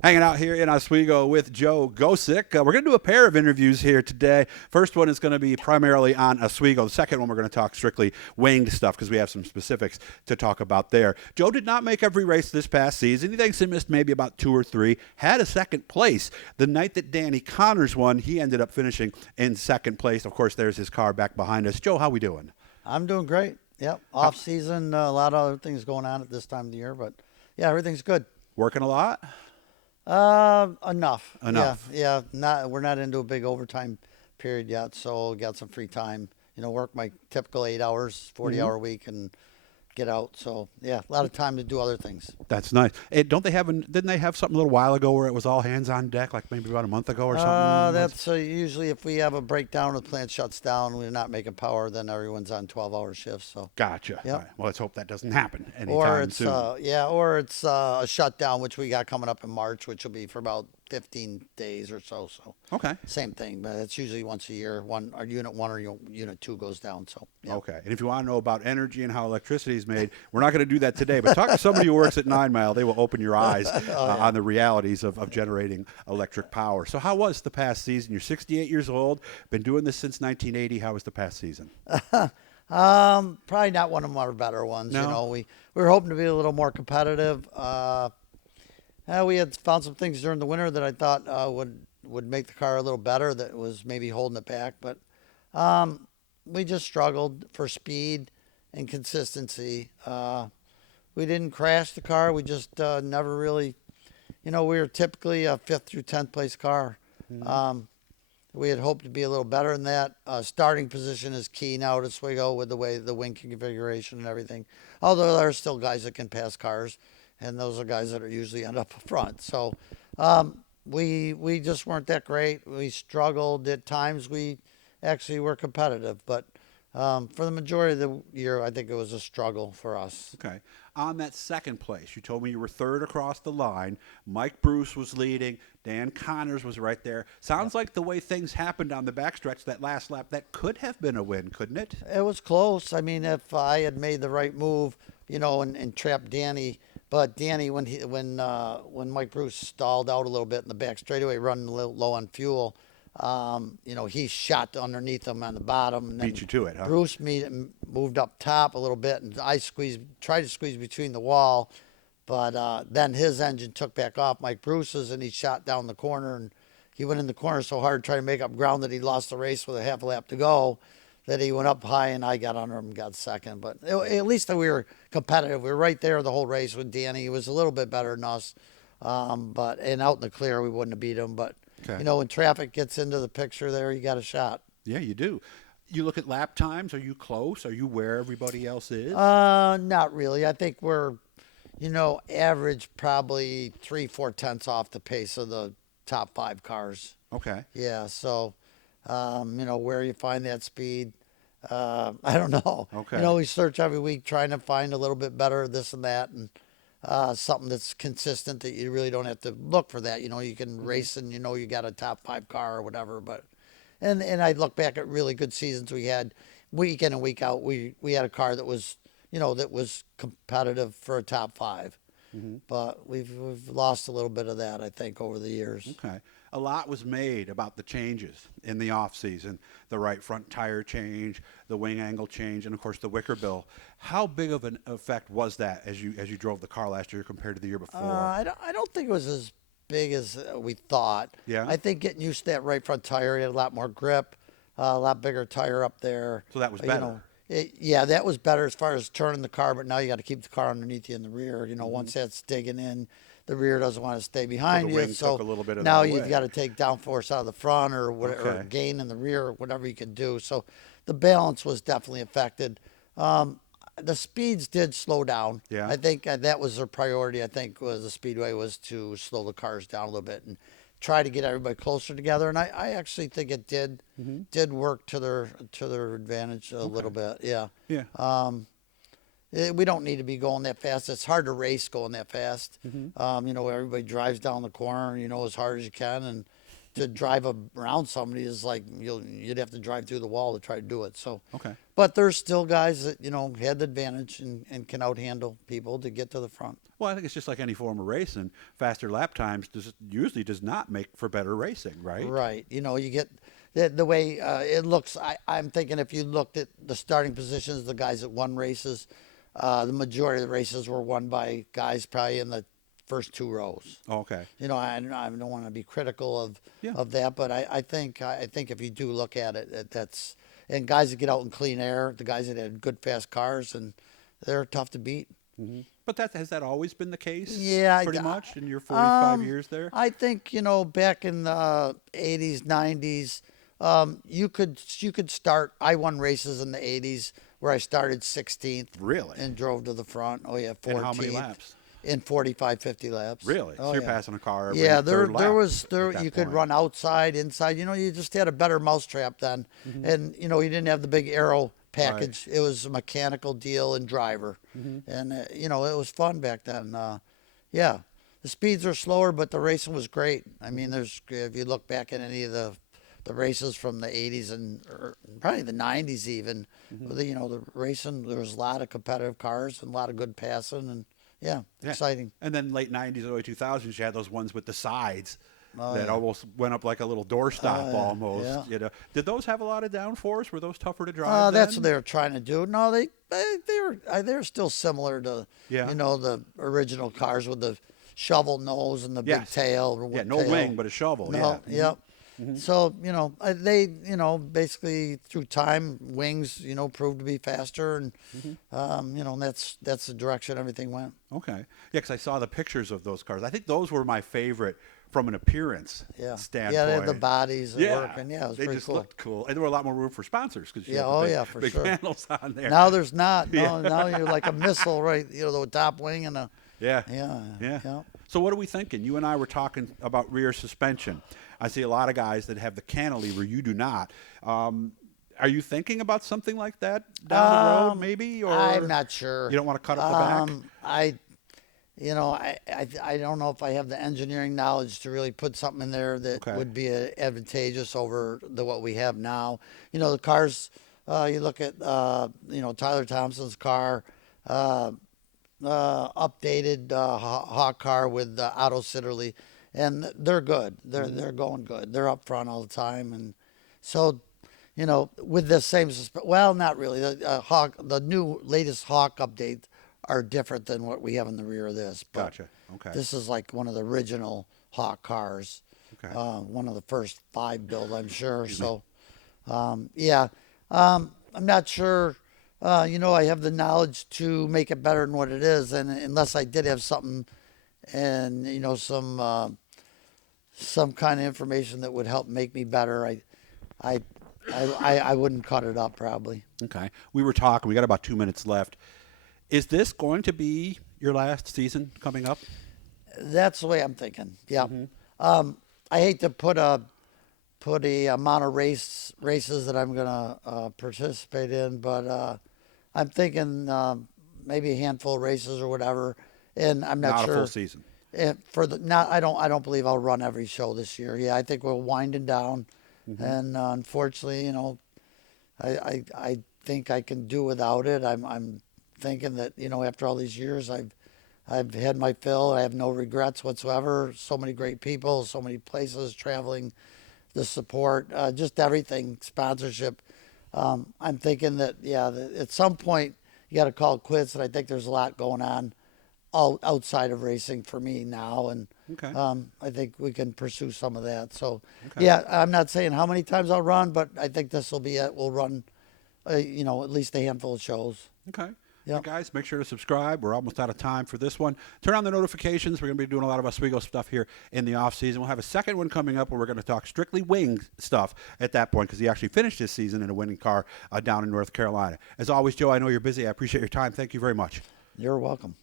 Hanging out here in Oswego with Joe Gosek. We're going to do a pair of interviews here today. First one is going to be primarily on Oswego. The second one, we're going to talk strictly winged stuff because we have some specifics to talk about there. Joe did not make every race this past season. He thinks he missed maybe about 2 or 3. Had a second place. The night that Danny Connors won, he ended up finishing in second place. Of course, there's his car back behind us. Joe, how we doing? I'm doing great. Yep. Off season, a lot of other things going on at this time of the year, but yeah, everything's good. Working a lot? Enough. Enough. We're not into a big overtime period yet, so got some free time. Work my typical 8 hours, 40-hour week, and get out. So yeah, a lot of time to do other things. That's nice. Didn't they have something a little while ago where it was all hands on deck, like maybe about a month ago or something? That's usually if we have a breakdown, the plant shuts down, we're not making power, then everyone's on 12-hour shifts. So Gotcha. Yep. All right. Well, let's hope that doesn't happen anytime or it's soon. or it's a shutdown, which we got coming up in March, which will be for about 15 days or so. So Okay. same thing, but it's usually once a year. Unit 1 or unit 2 goes down. So yeah. Okay. And if you want to know about energy and how electricity is made, we're not going to do that today. But talk to somebody who works at 9 Mile. They will open your eyes on the realities of generating electric power. So how was the past season? You're 68 years old. Been doing this since 1980. How was the past season? Probably not one of our better ones. No? We were hoping to be a little more competitive. We had found some things during the winter that I thought would make the car a little better. That was maybe holding it back, but we just struggled for speed and consistency. We didn't crash the car. We just never really, we were typically a 5th through 10th place car. We had hoped to be a little better than that. Starting position is key now at Oswego with the way the wing configuration and everything. Although there are still guys that can pass cars, and those are guys that are usually end up front. So we just weren't that great. We struggled at times. We actually were competitive, but for the majority of the year, I think it was a struggle for us. Okay. On that second place, you told me you were third across the line. Mike Bruce was leading. Dan Connors was right there. Sounds like the way things happened on the backstretch that last lap, that could have been a win, couldn't it? It was close. I mean, if I had made the right move, and trapped Danny. But Danny, when Mike Bruce stalled out a little bit in the back straightaway, running a little low on fuel, he shot underneath him on the bottom. And then Beat you to it, huh? Bruce moved up top a little bit, and I tried to squeeze between the wall, but then his engine took back off Mike Bruce's, and he shot down the corner, and he went in the corner so hard trying to make up ground that he lost the race with a half a lap to go. That he went up high, and I got under him and got second. But at least we were competitive. We were right there the whole race with Danny. He was a little bit better than us. And out in the clear, we wouldn't have beat him. But, Okay. When traffic gets into the picture there, you got a shot. Yeah, you do. You look at lap times. Are you close? Are you where everybody else is? Not really. I think we're, average probably 3-4 tenths off the pace of the top 5 cars. Okay. Yeah, so, where you find that speed, I don't know. Okay. We search every week trying to find a little bit better this and that, and something that's consistent that you really don't have to look for that. You can race and you got a top 5 car or whatever. But and I look back at really good seasons we had, week in and week out. We had a car that was that was competitive for a top 5. But we've lost a little bit of that, I think, over the years. Okay. A lot was made about the changes in the off season, the right front tire change, the wing angle change, and of course the Wicker Bill. How big of an effect was that as you drove the car last year compared to the year before? I don't think it was as big as we thought. Yeah? I think getting used to that right front tire, it had a lot more grip, a lot bigger tire up there. So that was better. That was better as far as turning the car, but now you got to keep the car underneath you in the rear. Once that's digging in, the rear doesn't want to stay behind the you. wing So took a little bit of now that you've away. got to take downforce out of the front or whatever, Okay. or gain in the rear, or whatever you can do. So the balance was definitely affected. The speeds did slow down. Yeah. I think that was their priority. I think was the Speedway was to slow the cars down a little bit and try to get everybody closer together. And I actually think it did work to their advantage a little bit. Yeah. Yeah. We don't need to be going that fast. It's hard to race going that fast. Everybody drives down the corner, as hard as you can, and to drive around somebody is like you'd have to drive through the wall to try to do it. So, Okay. but there's still guys that had the advantage and can outhandle people to get to the front. Well, I think it's just like any form of racing. Faster lap times usually does not make for better racing, right? Right. You get the way it looks. I'm thinking if you looked at the starting positions, the guys that won races, the majority of the races were won by guys probably in the first 2 rows. Oh, okay. I don't want to be critical of Yeah. that, but I think if you do look at it, that's and guys that get out in clean air, the guys that had good fast cars, and they're tough to beat. Mm-hmm. But has that always been the case? Yeah, pretty much in your 45 years there. I think back in the 80s, 90s, you could start. I won races in the 80s where I started 16th. Really? And drove to the front. Oh yeah, 14th. And how many laps? In 45, 50 laps. Really? Oh, So you're yeah. passing a car every Yeah, third lap at you that could point. run outside, inside. You just had a better mousetrap then, and you didn't have the big aero package. It was a mechanical deal and driver, and it was fun back then. Yeah, the speeds are slower, but the racing was great. I mean, if you look back at any of the races from the 80s and probably the 90s even, the racing, there was a lot of competitive cars and a lot of good passing and. Yeah, exciting. And then late 90s, early 2000s, you had those ones with the sides that yeah. almost went up like a little doorstop almost. Yeah. Did those have a lot of downforce? Were those tougher to drive? That's then? what they were trying to do. No, they were still similar to the original cars with the shovel nose and the big tail. Yeah, no wing, but a shovel. No, yeah. So they basically through time wings proved to be faster and that's the direction everything went. Okay. Yeah, because I saw the pictures of those cars. I think those were my favorite from an appearance standpoint. Yeah, they had the bodies that work, and it was they pretty just cool. looked cool, and there were a lot more room for sponsors because for big sure. panels on there. Now there's not. No, now you're like a missile, right? The top wing and a Yeah. yeah. So what are we thinking? You and I were talking about rear suspension. I see a lot of guys that have the cantilever. You do not. Are you thinking about something like that down the road, maybe? Or I'm not sure. You don't want to cut up the back? I don't know if I have the engineering knowledge to really put something in there that would be advantageous over what we have now. The cars. You look at Tyler Thompson's car. Updated Hawk car with Otto Sitterly, and they're good. They're going good. They're up front all the time, and so with the same well, not really. The new latest Hawk updates are different than what we have in the rear of this. But Gotcha. Okay. This is like one of the original Hawk cars. Okay. One of the first 5 built, I'm sure. So, I'm not sure. I have the knowledge to make it better than what it is, and unless I did have something, and some kind of information that would help make me better, I wouldn't cut it up probably. Okay. We were talking. We got about 2 minutes left. Is this going to be your last season coming up? That's the way I'm thinking. Yeah. I hate to put a amount of races that I'm gonna participate in, but I'm thinking maybe a handful of races or whatever, and I'm not sure. Not a full season. I don't believe I'll run every show this year. Yeah, I think we're winding down, and unfortunately, I think I can do without it. I'm thinking that after all these years, I've had my fill. I have no regrets whatsoever. So many great people, so many places traveling, the support, just everything, sponsorship. I'm thinking that at some point you got to call it quits, and I think there's a lot going on outside of racing for me now, and I think we can pursue some of that. So I'm not saying how many times I'll run, but I think this will be it. We'll run, at least a handful of shows. Okay. Yep. Hey guys, make sure to subscribe. We're almost out of time for this one. Turn on the notifications. We're going to be doing a lot of Oswego stuff here in the off season. We'll have a second one coming up where we're going to talk strictly wing stuff at that point because he actually finished his season in a winning car down in North Carolina. As always, Joe, I know you're busy. I appreciate your time. Thank you very much. You're welcome.